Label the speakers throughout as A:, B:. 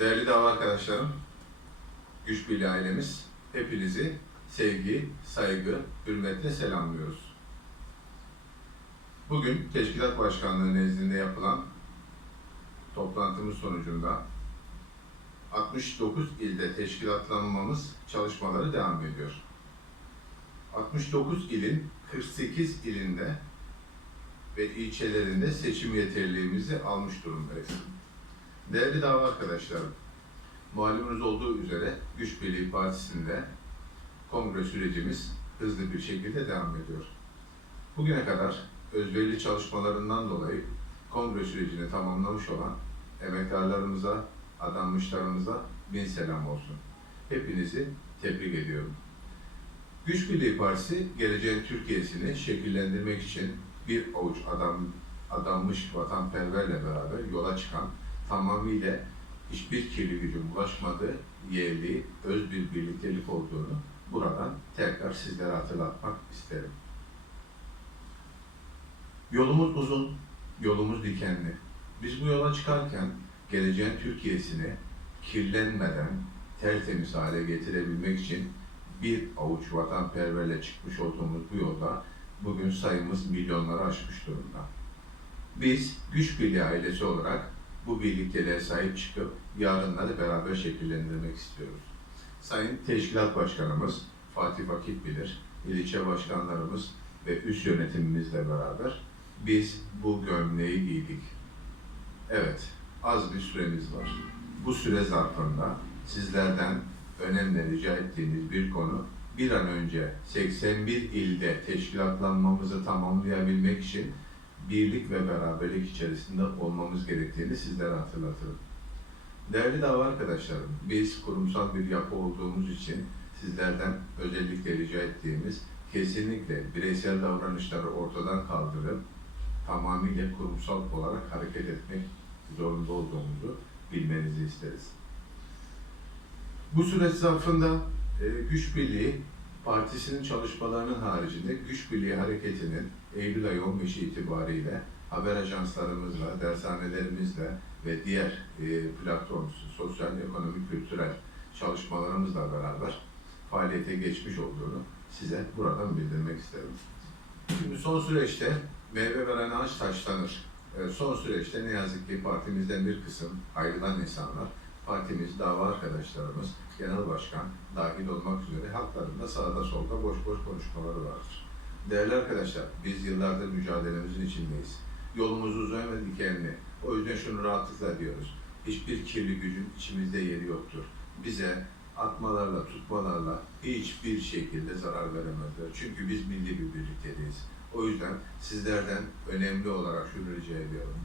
A: Değerli dava arkadaşlarım, Güç Birliği ailemiz, hepinizi sevgi, saygı, hürmetle selamlıyoruz. Bugün Teşkilat Başkanlığı nezdinde yapılan toplantımız sonucunda 69 ilde teşkilatlanmamız çalışmaları devam ediyor. 69 ilin 48 ilinde ve ilçelerinde seçim yeterliliğimizi almış durumdayız. Değerli dava arkadaşlarım, malumunuz olduğu üzere Güç Birliği Partisi'nde kongre sürecimiz hızlı bir şekilde devam ediyor. Bugüne kadar özverili çalışmalarından dolayı kongre sürecini tamamlamış olan emektarlarımıza, adanmışlarımıza bin selam olsun. Hepinizi tebrik ediyorum. Güç Birliği Partisi geleceğin Türkiye'sini şekillendirmek için bir avuç adam adanmış vatanperverle beraber yola çıkan tamamıyla hiçbir kirli gücün bulaşmadığı yerli, öz bir birliktelik olduğunu buradan tekrar sizlere hatırlatmak isterim. Yolumuz uzun, yolumuz dikenli. Biz bu yola çıkarken geleceğin Türkiye'sini kirlenmeden tertemiz hale getirebilmek için bir avuç vatanperverle çıkmış olduğumuz bu yolda bugün sayımız milyonları aşmış durumda. Biz Güç Birliği ailesi olarak bu birlikteliğe sahip çıkıp yarınları beraber şekillendirmek istiyoruz. Sayın Teşkilat Başkanımız Fatih Vakit bilir, ilçe başkanlarımız ve üst yönetimimizle beraber biz bu gömleği giydik. Evet, az bir süremiz var. Bu süre zarfında sizlerden önemli rica ettiğiniz bir konu bir an önce 81 ilde teşkilatlanmamızı tamamlayabilmek için birlik ve beraberlik içerisinde olmamız gerektiğini sizlere hatırlatırım. Değerli dava arkadaşlarım, biz kurumsal bir yapı olduğumuz için sizlerden özellikle rica ettiğimiz kesinlikle bireysel davranışları ortadan kaldırıp tamamıyla kurumsal olarak hareket etmek zorunda olduğumuzu bilmenizi isteriz. Bu süreç zarfında e, Güç Birliği Partisi'nin çalışmalarının haricinde Güç Birliği Hareketi'nin Eylül ayı 15'i itibariyle haber ajanslarımızla, dershanelerimizle ve diğer e, platform, sosyal, ekonomik, kültürel çalışmalarımızla beraber faaliyete geçmiş olduğunu size buradan bildirmek isterim. Şimdi son süreçte meyve veren ağaç taşlanır. E, son süreçte ne yazık ki partimizden bir kısım ayrılan insanlar, partimiz, dava arkadaşlarımız, genel başkan dahil olmak üzere halklarında sağda solda boş boş konuşmaları vardır. Değerli arkadaşlar, biz yıllardır mücadelemizin içindeyiz. Yolumuz uzun ve. O yüzden şunu rahatlıkla diyoruz. Hiçbir kirli gücün içimizde yeri yoktur. Bize atmalarla, tutmalarla hiçbir şekilde zarar veremezler. Çünkü biz milli bir birlikteliyiz. O yüzden sizlerden önemli olarak şunu rica ediyorum.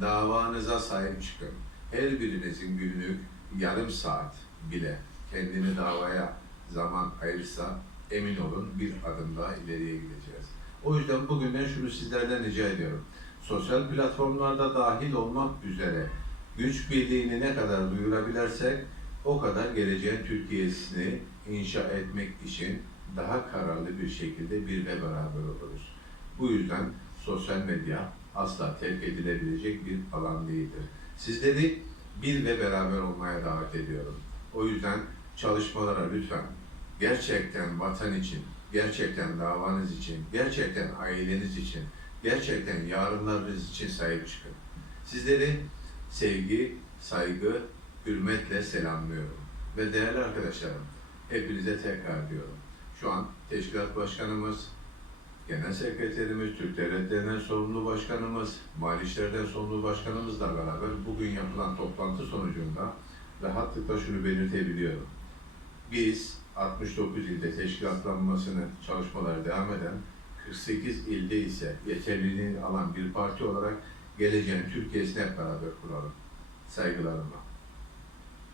A: Davanıza sahip çıkın. Her birinizin günlük yarım saat bile kendini davaya zaman ayırsa emin olun bir adım daha ileriye gideceğiz. O yüzden bugünden şunu sizlerden rica ediyorum. Sosyal platformlarda dahil olmak üzere güç birliğini ne kadar duyurabilirsek o kadar geleceğin Türkiye'sini inşa etmek için daha kararlı bir şekilde bir ve beraber oluruz. Bu yüzden sosyal medya asla terk edilebilecek bir alan değildir. Sizleri bir ve beraber olmaya davet ediyorum. O yüzden çalışmalara lütfen gerçekten vatan için, gerçekten davanız için, gerçekten aileniz için, gerçekten yarınlarınız için sahip çıkın. Sizleri sevgi, saygı, hürmetle selamlıyorum. Ve değerli arkadaşlarım, hepinize tekrar diyorum. Şu an Teşkilat Başkanımız, Genel Sekreterimiz, Türk Devletleri'nden sorumlu başkanımız, Mali İşler'den sorumlu başkanımızla beraber bugün yapılan toplantı sonucunda rahatlıkla şunu belirtebiliyorum. Biz 69 ilde teşkilatlanmasını çalışmaları devam eden 48 ilde ise yeterliliğini alan bir parti olarak geleceğin Türkiye'sini hep beraber kuralım. Saygılarımla.